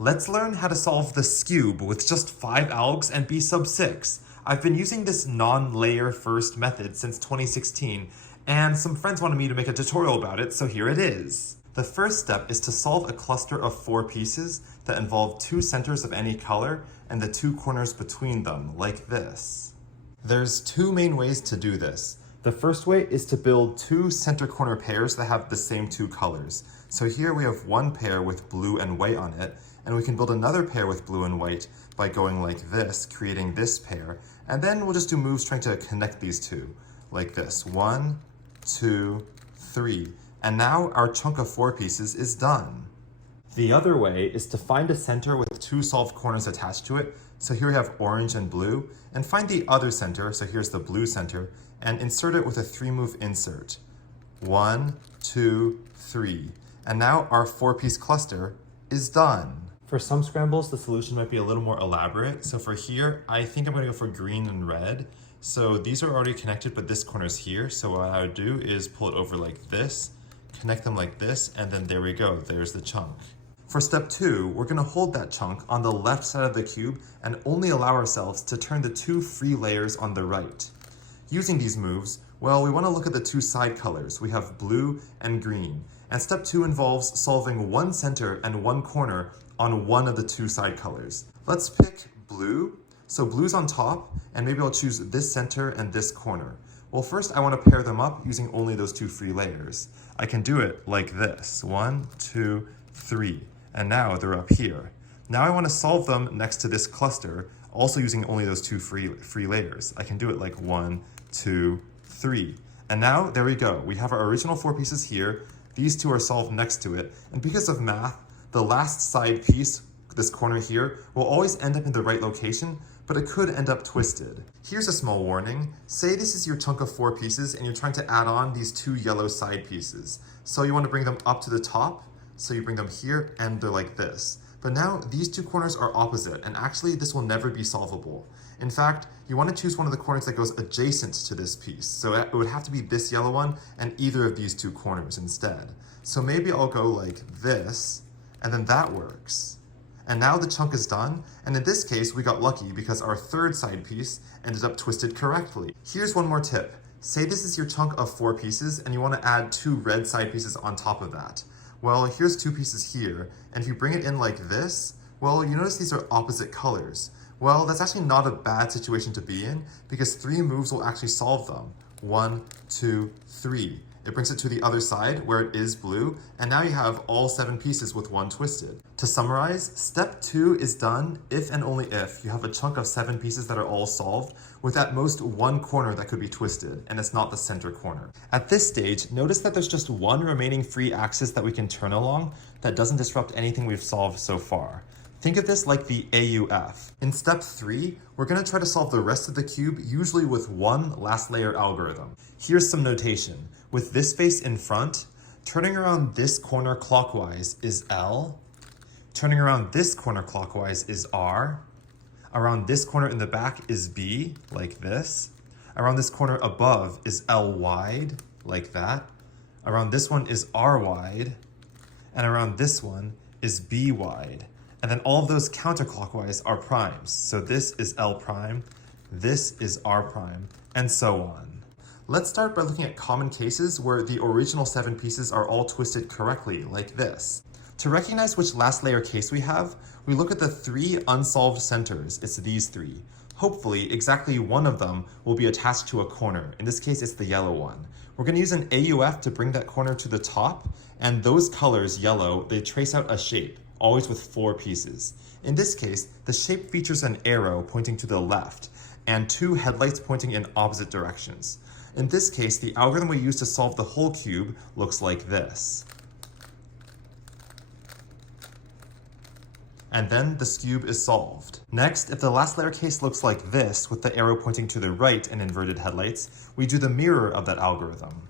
Let's learn how to solve the Skewb with just 5 algs and b sub 6. I've been using this non-layer first method since 2016, and some friends wanted me to make a tutorial about it, so here it is. The first step is to solve a cluster of 4 pieces that involve 2 centers of any color and the 2 corners between them, like this. There's 2 main ways to do this. The first way is to build 2 center corner pairs that have the same 2 colors. So here we have one pair with blue and white on it, and we can build another pair with blue and white by going like this, creating this pair, and then we'll just do moves trying to connect these two, like this. 1, 2, 3. And now our chunk of 4 pieces is done. The other way is to find a center with 2 solved corners attached to it. So here we have orange and blue, and find the other center, so here's the blue center, and insert it with a 3-move insert. 1, 2, 3. And now our 4-piece cluster is done. For some scrambles, the solution might be a little more elaborate. So for here, I think I'm gonna go for green and red. So these are already connected, but this corner's here. So what I would do is pull it over like this, connect them like this, and then there we go, there's the chunk. For step 2, we're gonna hold that chunk on the left side of the cube and only allow ourselves to turn the 2 free layers on the right. Using these moves, well, we wanna look at the 2 side colors. We have blue and green. And step 2 involves solving 1 center and 1 corner on one of the 2 side colors. Let's pick blue. So blue's on top, and maybe I'll choose this center and this corner. Well, first I want to pair them up using only those 2 free layers. I can do it like this. 1, 2, 3. And now they're up here. Now I want to solve them next to this cluster, also using only those 2 free layers. I can do it like 1, 2, 3. And now, there we go. We have our original 4 pieces here. These 2 are solved next to it. And because of math, the last side piece, this corner here, will always end up in the right location, but it could end up twisted. Here's a small warning. Say this is your chunk of 4 pieces and you're trying to add on these 2 yellow side pieces. So you want to bring them up to the top, so you bring them here and they're like this. But now these 2 corners are opposite, and actually this will never be solvable. In fact, you want to choose one of the corners that goes adjacent to this piece. So it would have to be this yellow one and either of these 2 corners instead. So maybe I'll go like this, and then that works. And now the chunk is done, and in this case we got lucky because our 3rd side piece ended up twisted correctly. Here's one more tip. Say this is your chunk of 4 pieces and you want to add 2 red side pieces on top of that. Well, here's 2 pieces here, and if you bring it in like this, well, you notice these are opposite colors. Well, that's actually not a bad situation to be in because 3 moves will actually solve them. 1, 2, 3. It brings it to the other side where it is blue, and now you have all 7 pieces with 1 twisted. To summarize, step 2 is done if and only if you have a chunk of 7 pieces that are all solved with at most 1 corner that could be twisted, and it's not the center corner. At this stage, notice that there's just 1 remaining free axis that we can turn along that doesn't disrupt anything we've solved so far. Think of this like the AUF. In step 3, we're going to try to solve the rest of the cube, usually with one last layer algorithm. Here's some notation. With this face in front, turning around this corner clockwise is L, turning around this corner clockwise is R, around this corner in the back is B, like this, around this corner above is L wide, like that, around this one is R wide, and around this one is B wide. And then all of those counterclockwise are primes. So this is L prime, this is R prime, and so on. Let's start by looking at common cases where the original 7 pieces are all twisted correctly, like this. To recognize which last layer case we have, we look at the 3 unsolved centers. It's these 3. Hopefully, exactly one of them will be attached to a corner. In this case, it's the yellow one. We're going to use an AUF to bring that corner to the top, and those colors, yellow, they trace out a shape, always with 4 pieces. In this case, the shape features an arrow pointing to the left, and 2 headlights pointing in opposite directions. In this case, the algorithm we use to solve the whole cube looks like this. And then the Skewb is solved. Next, if the last layer case looks like this, with the arrow pointing to the right and inverted headlights, we do the mirror of that algorithm.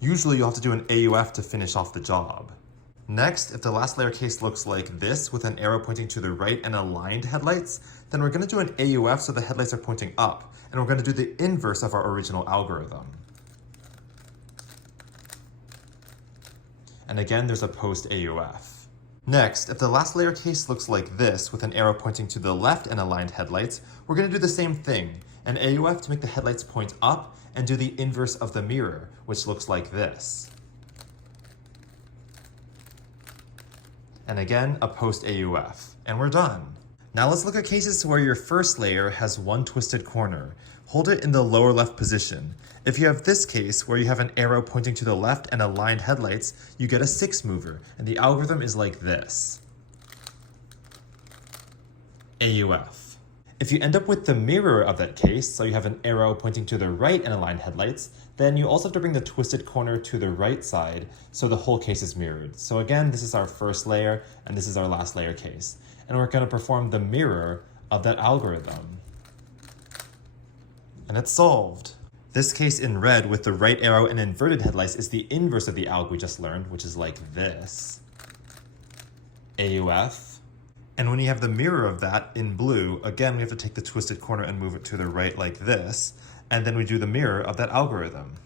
Usually you'll have to do an AUF to finish off the job. Next, if the last layer case looks like this with an arrow pointing to the right and aligned headlights, then we're going to do an AUF so the headlights are pointing up, and we're going to do the inverse of our original algorithm. and again there's a post AUF. Next, if the last layer case looks like this, with an arrow pointing to the left and aligned headlights, we're going to do the same thing, an AUF to make the headlights point up, and do the inverse of the mirror, which looks like this. And again, a post AUF, and we're done. Now let's look at cases where your first layer has one twisted corner. Hold it in the lower left position. If you have this case where you have an arrow pointing to the left and aligned headlights, you get a 6 mover, and the algorithm is like this. AUF. If you end up with the mirror of that case, so you have an arrow pointing to the right and aligned headlights, then you also have to bring the twisted corner to the right side, so the whole case is mirrored. So again, this is our first layer, and this is our last layer case. And we're going to perform the mirror of that algorithm. And it's solved. This case in red with the right arrow and inverted headlights is the inverse of the alg we just learned, which is like this. AUF. And when you have the mirror of that in blue, again, we have to take the twisted corner and move it to the right like this, and then we do the mirror of that algorithm.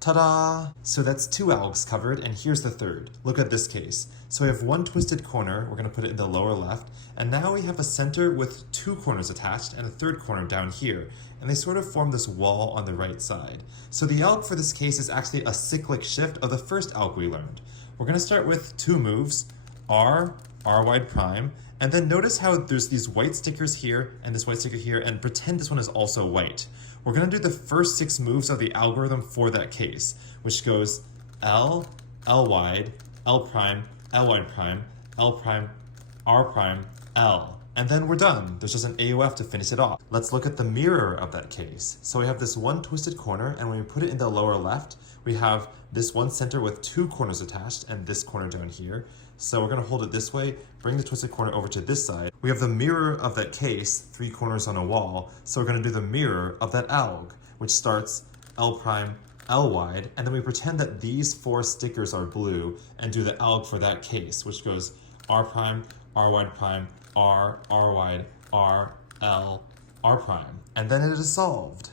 Ta-da! So that's 2 algs covered, and here's the third. Look at this case. So we have one twisted corner, we're going to put it in the lower left, and now we have a center with 2 corners attached and a third corner down here, and they sort of form this wall on the right side. So the alg for this case is actually a cyclic shift of the first alg we learned. We're going to start with 2 moves, R, R wide prime, and then notice how there's these white stickers here and this white sticker here, and pretend this one is also white. We're going to do the first 6 moves of the algorithm for that case, which goes L, L wide, L prime, L wide prime, L prime, R prime, L. And then we're done. There's just an AUF to finish it off. Let's look at the mirror of that case. So we have this one twisted corner, and when we put it in the lower left, we have this one center with 2 corners attached and this corner down here. So we're going to hold it this way, bring the twisted corner over to this side. We have the mirror of that case, 3 corners on a wall, so we're going to do the mirror of that alg, which starts L prime, L wide, and then we pretend that these 4 stickers are blue and do the alg for that case, which goes R prime, R wide prime, R, R wide, R, L, R prime. And then it is solved.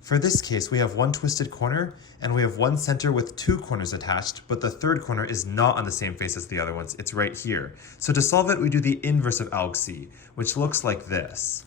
For this case, we have one twisted corner, and we have one center with 2 corners attached, but the third corner is not on the same face as the other ones, it's right here. So to solve it, we do the inverse of Alg-C, which looks like this.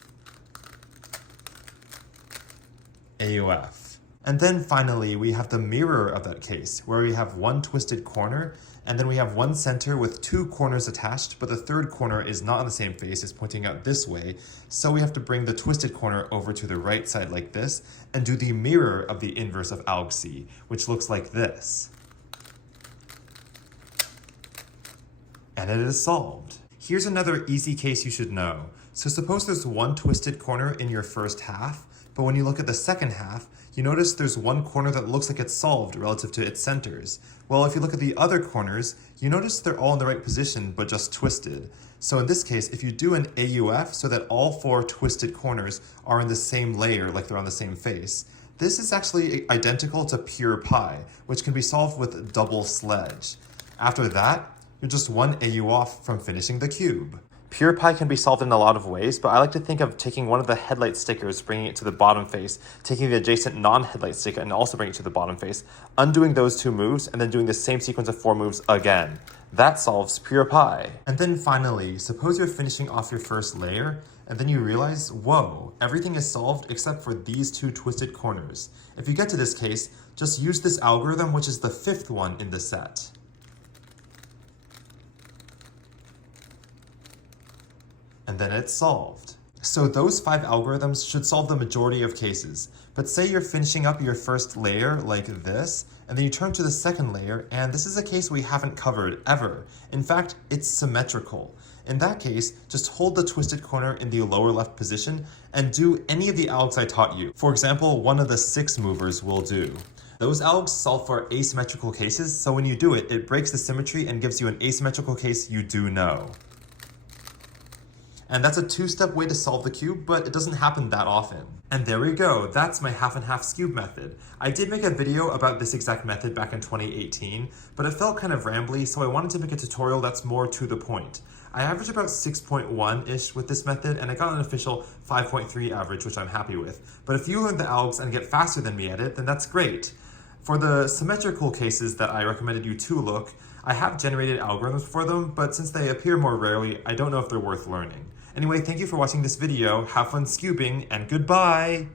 AUF. And then finally, we have the mirror of that case, where we have one twisted corner, and then we have one center with 2 corners attached, but the third corner is not on the same face, it's pointing out this way, so we have to bring the twisted corner over to the right side like this, and do the mirror of the inverse of Alg-C, which looks like this. And it is solved. Here's another easy case you should know. So suppose there's one twisted corner in your first half, but when you look at the second half, you notice there's one corner that looks like it's solved relative to its centers. Well, if you look at the other corners, you notice they're all in the right position, but just twisted. So in this case, if you do an AUF so that all 4 twisted corners are in the same layer, like they're on the same face, this is actually identical to pure pi, which can be solved with double sledge. After that, you're just one AU off from finishing the cube. Pure pi can be solved in a lot of ways, but I like to think of taking one of the headlight stickers, bringing it to the bottom face, taking the adjacent non-headlight sticker and also bringing it to the bottom face, undoing those 2 moves, and then doing the same sequence of 4 moves again. That solves pure pi. And then finally, suppose you're finishing off your first layer, and then you realize, whoa, everything is solved except for these 2 twisted corners. If you get to this case, just use this algorithm, which is the 5th one in the set. And then it's solved. So those 5 algorithms should solve the majority of cases. But say you're finishing up your first layer like this, and then you turn to the second layer, and this is a case we haven't covered ever. In fact, it's symmetrical. In that case, just hold the twisted corner in the lower left position and do any of the algs I taught you. For example, one of the 6 movers will do. Those algs solve for asymmetrical cases, so when you do it, it breaks the symmetry and gives you an asymmetrical case you do know. And that's a 2-step way to solve the cube, but it doesn't happen that often. And there we go, that's my half and half Skewb method. I did make a video about this exact method back in 2018, but it felt kind of rambly, so I wanted to make a tutorial that's more to the point. I averaged about 6.1-ish with this method, and I got an official 5.3 average, which I'm happy with. But if you learn the algs and get faster than me at it, then that's great. For the symmetrical cases that I recommended you to look, I have generated algorithms for them, but since they appear more rarely, I don't know if they're worth learning. Anyway, thank you for watching this video, have fun skewbing, and goodbye!